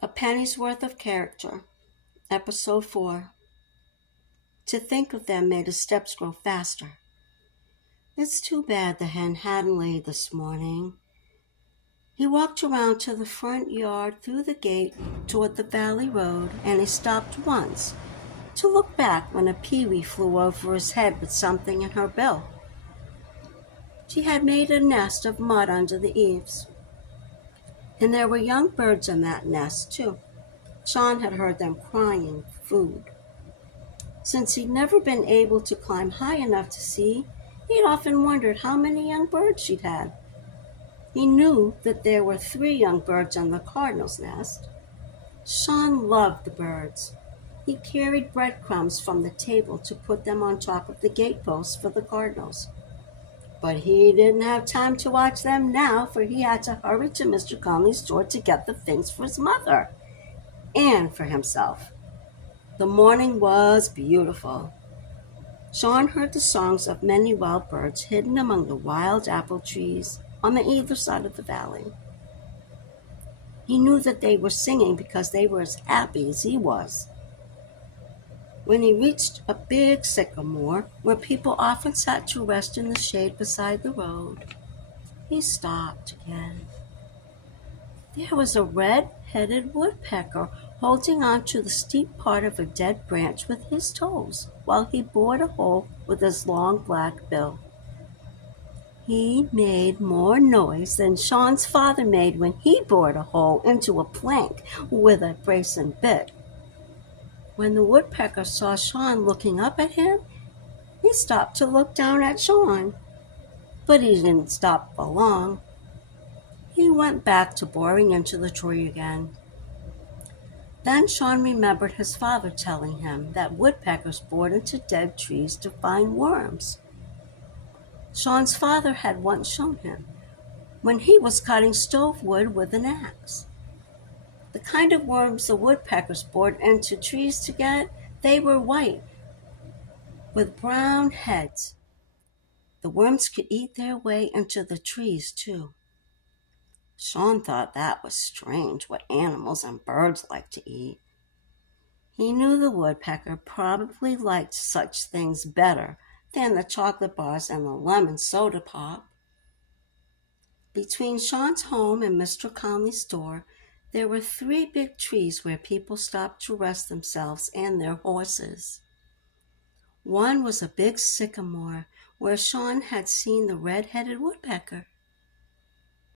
A Penny's Worth of Character, Episode 4. To think of them made his steps grow faster. It's too bad the hen hadn't laid this morning. He walked around to the front yard through the gate toward the valley road, and he stopped once to look back when a peewee flew over his head with something in her bill. She had made a nest of mud under the eaves, and there were young birds in that nest, too. Sean had heard them crying for food. Since he'd never been able to climb high enough to see, he'd often wondered how many young birds she'd had. He knew that there were 3 young birds on the cardinal's nest. Sean loved the birds. He carried breadcrumbs from the table to put them on top of the gateposts for the cardinals. But he didn't have time to watch them now, for he had to hurry to Mr. Conley's store to get the things for his mother and for himself. The morning was beautiful. Sean heard the songs of many wild birds hidden among the wild apple trees on the either side of the valley. He knew that they were singing because they were as happy as he was. When he reached a big sycamore where people often sat to rest in the shade beside the road, he stopped again. There was a red-headed woodpecker holding on to the steep part of a dead branch with his toes while he bored a hole with his long black bill. He made more noise than Sean's father made when he bored a hole into a plank with a brace and bit. When the woodpecker saw Sean looking up at him, he stopped to look down at Sean. But he didn't stop for long. He went back to boring into the tree again. Then Sean remembered his father telling him that woodpeckers bored into dead trees to find worms. Sean's father had once shown him when he was cutting stove wood with an axe. The kind of worms the woodpeckers bored into trees to get, they were white with brown heads. The worms could eat their way into the trees, too. Sean thought that was strange, what animals and birds like to eat. He knew the woodpecker probably liked such things better than the chocolate bars and the lemon soda pop. Between Sean's home and Mr. Conley's store, there were 3 big trees where people stopped to rest themselves and their horses. One was a big sycamore where Sean had seen the red-headed woodpecker.